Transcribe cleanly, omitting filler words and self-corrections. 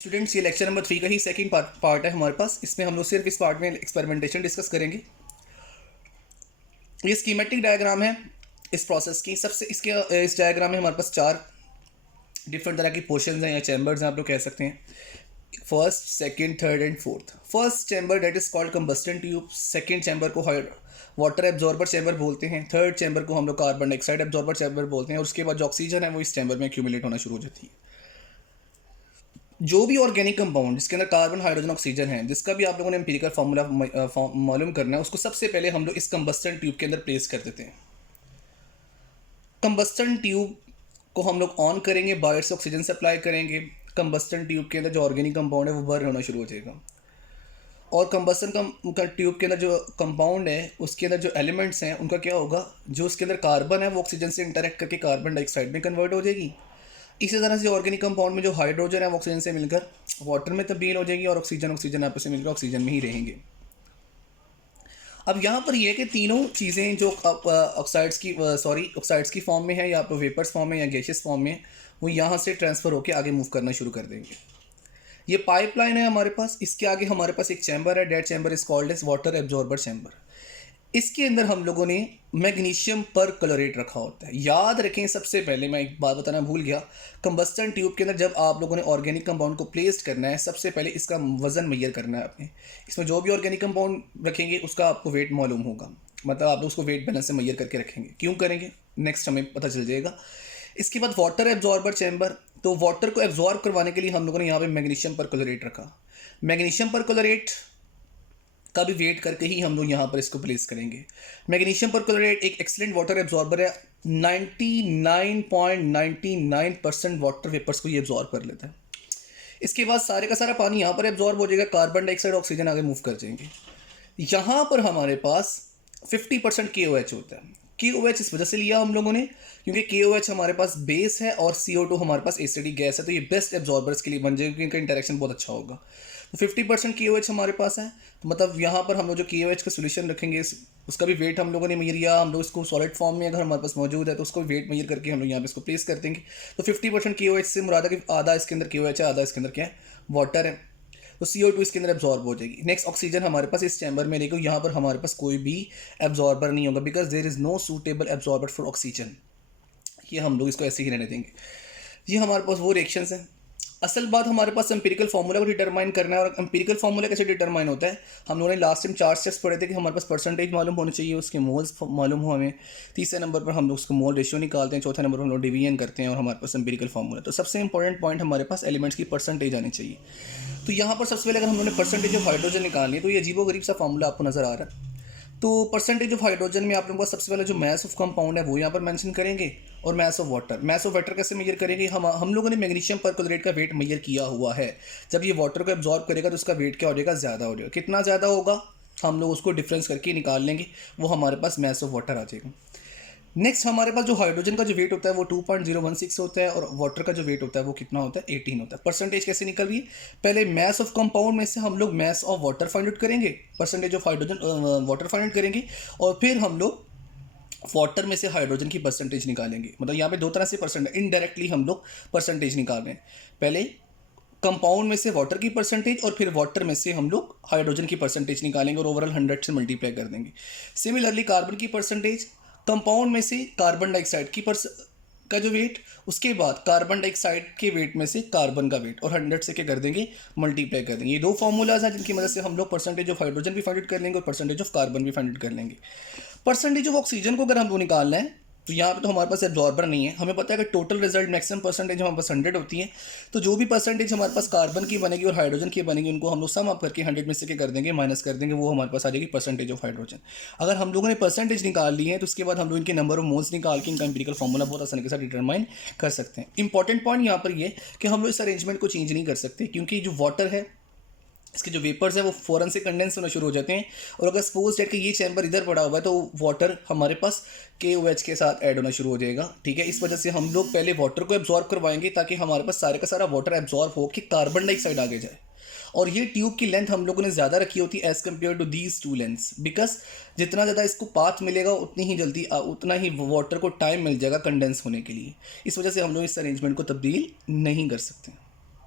Students, ये lecture number 3 का ही second part है हमारे पास। इसमें हम लोग सिर्फ इस पार्ट में एक्सपेरिमेंटेशन डिस्कस करेंगे। ये स्कीमेटिक डायग्राम है इस प्रोसेस की। सबसे इस डायग्राम में हमारे पास 4 डिफरेंट तरह की पोर्शंस हैं या चैम्बर्स हैं, आप लोग कह सकते हैं। First, second, third and fourth. First chamber that is called combustion tube. Second chamber को वाटर एब्जॉर्बर चैम्बर बोलते हैं। थर्ड चैम्बर को हम लोग कार्बन डाइऑक्साइड एब्जॉर्बर चैम्बर बोलते हैं। और उसके बाद जो ऑक्सीजन है वो इस चैम्बर में एक्यूमुलेट होना शुरू हो जाती है। जो भी ऑर्गेनिक कंपाउंड जिसके अंदर कार्बन, हाइड्रोजन, ऑक्सीजन है, जिसका भी आप लोगों ने एम्पिरिकल फार्मूला मालूम करना है, उसको सबसे पहले हम लोग इस कंबस्टन ट्यूब के अंदर प्लेस कर देते हैं। कंबस्टन ट्यूब को हम लोग ऑन करेंगे, बाहर से ऑक्सीजन सप्लाई करेंगे। कंबस्टन ट्यूब के अंदर जो ऑर्गेनिक कंपाउंड है वो बर्न होना शुरू हो जाएगा। और कंबस्टन ट्यूब के अंदर जो कंपाउंड है उसके अंदर जो एलिमेंट्स हैं उनका क्या होगा, जो उसके अंदर कार्बन है वो ऑक्सीजन से इंटरेक्ट करके कार्बन डाइऑक्साइड में कन्वर्ट हो जाएगी। इसी तरह से ऑर्गेनिक कंपाउंड में जो हाइड्रोजन है वो ऑक्सीजन से मिलकर वाटर में तब्दील हो जाएगी और ऑक्सीजन आपस में मिलकर ऑक्सीजन में ही रहेंगे। अब यहाँ पर यह है कि तीनों चीज़ें जो ऑक्साइड्स की फॉर्म में है या वेपर्स फॉर्म में या गैशियस फॉर्म में, वो यहाँ से ट्रांसफ़र होकर आगे मूव करना शुरू कर देंगे। ये पाइपलाइन है हमारे पास। इसके आगे हमारे पास एक चैम्बर है, that chamber is called as water absorber chamber. इसके अंदर हम लोगों ने मैग्नीशियम पर क्लोरेट रखा होता है। याद रखें, सबसे पहले मैं एक बात बताना भूल गया, कंबस्टन ट्यूब के अंदर जब आप लोगों ने ऑर्गेनिक कंपाउंड को प्लेस करना है, सबसे पहले इसका वजन मेजर करना है आपने। इसमें जो भी ऑर्गेनिक कंपाउंड रखेंगे उसका आपको वेट मालूम होगा, मतलब आप उसको वेट बैलेंस से मेजर करके रखेंगे। क्यों करेंगे नेक्स्ट हमें पता चल जाएगा। इसके बाद वाटर एब्जॉर्बर चैम्बर। तो वाटर को एब्जॉर्ब करवाने के लिए हम लोगों ने यहाँ पे मैग्नीशियम पर क्लोरेट रखा। मैग्नीशियम पर क्लोरेट का भी वेट करके ही हम लोग यहाँ पर इसको प्लेस करेंगे। मैग्नीशियम परक्लोरेट एक एक्सीलेंट वाटर एब्जॉर्बर है। 99.99% वाटर वेपर्स को ये एब्जॉर्ब कर लेता है। इसके बाद सारे का सारा पानी यहाँ पर एब्जॉर्ब हो जाएगा, कार्बन डाइऑक्साइड, ऑक्सीजन आगे मूव कर जाएंगे। यहाँ पर हमारे पास 50% KOH होता है। KOH इस वजह से लिया हम लोगों ने क्योंकि KOH हमारे पास बेस है और CO2 हमारे पास एसिडिक गैस है, तो ये बेस्ट एब्जॉर्बर्स के लिए बन जाएगा क्योंकि इनका इंटरेक्शन बहुत अच्छा होगा। तो 50% KOH हमारे पास है, तो मतलब यहाँ पर हम लोग जो KOH का सोल्यूशन रखेंगे उसका भी वेट हम लोगों ने मेजर किया। हम लोग इसको सॉलिड फॉर्म में अगर हमारे पास मौजूद है तो उसको वेट मेजर करके हम लोग यहाँ पे इसको प्लेस कर देंगे। तो 50% KOH से मुराद है कि आधा इसके अंदर KOH है, आधा इसके अंदर क्या है, वाटर है। तो CO2 इसके अंदर एब्जॉर्ब हो जाएगी। नेक्स्ट ऑक्सीजन हमारे पास इस चैम्बर में रहेगी। यहाँ पर हमारे पास कोई भी एब्जॉर्बर नहीं होगा because there is no suitable absorber for oxygen. ये हम लोग इसको ऐसे ही रहने देंगे। ये हमारे पास वो रिएक्शंस हैं। असल बात हमारे पास एम्पिरिकल फार्मूला को डिटरमाइन करना है। और एम्पिरिकल फार्मूला कैसे डिटरमाइन होता है, हम लोगों ने लास्ट टाइम 4 स्टेप्स पढ़े थे कि हमारे पास परसेंटेज मालूम होनी चाहिए, उसके मोल्स मालूम हो हमें। तीसरे नंबर पर हम लोग उसको मोल रेशियो निकालते हैं, चौथे नंबर पर हम लोग डिवीजन करते हैं और हमारे पास एम्पिरिकल फार्मूला। तो सबसे इंपॉर्टेंट पॉइंट हमारे पास एलिमेंट्स की परसेंटेज आनी चाहिए। तो यहाँ पर सबसे पहले अगर हम लोगों ने परसेंटेज ऑफ हाइड्रोजन निकालनी है तो ये अजीबोगरीब सा फार्मूला आपको नजर आ रहा है। तो परसेंटेज ऑफ हाइड्रोजन में आप लोगों को सबसे पहले जो मैस ऑफ कंपाउंड है वो यहाँ पर मेंशन करेंगे और मैस ऑफ वाटर कैसे मेजर करेंगे। हम लोगों ने मैग्नीशियम परक्लोरेट का वेट मेजर किया हुआ है। जब ये वाटर को एब्जॉर्ब करेगा तो उसका वेट क्या हो जाएगा, ज़्यादा हो जाएगा। कितना ज़्यादा होगा हम लोग उसको डिफरेंस करके निकाल लेंगे, वो हमारे पास मैस ऑफ वाटर आ जाएगा। नेक्स्ट हमारे पास जो हाइड्रोजन का जो वेट होता है वो 2.016 होता है और वाटर का जो वेट होता है वो कितना होता है, 18 होता है। परसेंटेज कैसे निकल रही है, पहले मैस ऑफ कंपाउंड में से हम लोग mass of water find out करेंगे, percentage of hydrogen water find out करेंगे और फिर हम लोग वाटर में से हाइड्रोजन की परसेंटेज निकालेंगे। मतलब यहाँ पे दो तरह से इनडायरेक्टली हम लोग परसेंटेज निकाल रहे हैं। पहले कंपाउंड में से वाटर की परसेंटेज और फिर वाटर में से हम लोग हाइड्रोजन की परसेंटेज निकालेंगे और ओवरऑल 100 से मल्टीप्लाई कर देंगे। सिमिलरली कार्बन की परसेंटेज, कंपाउंड में से कार्बन डाइऑक्साइड का जो वेट, उसके बाद कार्बन डाइऑक्साइड के वेट में से कार्बन का वेट और 100 से क्या कर देंगे, मल्टीप्लाई कर देंगे। ये दो फार्मूलाज हैं जिनकी मदद से हम लोग परसेंटेज ऑफ हाइड्रोजन भी फाइंड आउट कर लेंगे और परसेंटेज ऑफ कार्बन भी फाइंड आउट कर लेंगे। परसेंटेज ऑफ ऑक्सीजन को अगर हमको निकालना है तो यहाँ पे तो हमारे पास एब्जॉर्बर नहीं है। हमें पता है कि टोटल रिजल्ट मैक्सिमम परसेंटेज हमारे पास 100 होती है, तो जो भी परसेंटेज हमारे पास कार्बन की बनेगी और हाइड्रोजन की बनेगी उनको हम लोग सम अप करके 100 में से क्या कर देंगे, माइनस कर देंगे, वो हमारे पास आ जाएगी परसेंटेज ऑफ हाइड्रोजन। अगर हम लोगों ने परसेंटेज निकाल ली है तो उसके बाद हम लोग इनके नंबर ऑफ मोल्स निकाल के इनका एम्पिरिकल फार्मूला बहुत आसानी के साथ डिटरमाइन कर सकते हैं। इंपॉर्टेंट पॉइंट यहाँ पर ये कि हम लोग इस अरेंजमेंट को चेंज नहीं कर सकते क्योंकि जो वाटर है इसके जो वेपर्स हैं वो फ़ौरन से कंडेंस होना शुरू हो जाते हैं। और अगर सपोज डेट कि ये चैम्बर इधर पड़ा हुआ है तो वाटर हमारे पास KOH के साथ ऐड होना शुरू हो जाएगा। ठीक है, इस वजह से हम लोग पहले वाटर को एब्जॉर्ब करवाएंगे ताकि हमारे पास सारे का सारा वाटर एब्जॉर्ब हो कि कार्बन डाइऑक्साइड आगे जाए। और ये ट्यूब की लेंथ हम लोगों ने ज़्यादा रखी होती है as compare to these two lengths, because जितना ज़्यादा इसको पाथ मिलेगा उतनी ही जल्दी उतना ही वाटर को टाइम मिल जाएगा कंडेंस होने के लिए। इस वजह से हम लोग इस अरेंजमेंट को तब्दील नहीं कर सकते।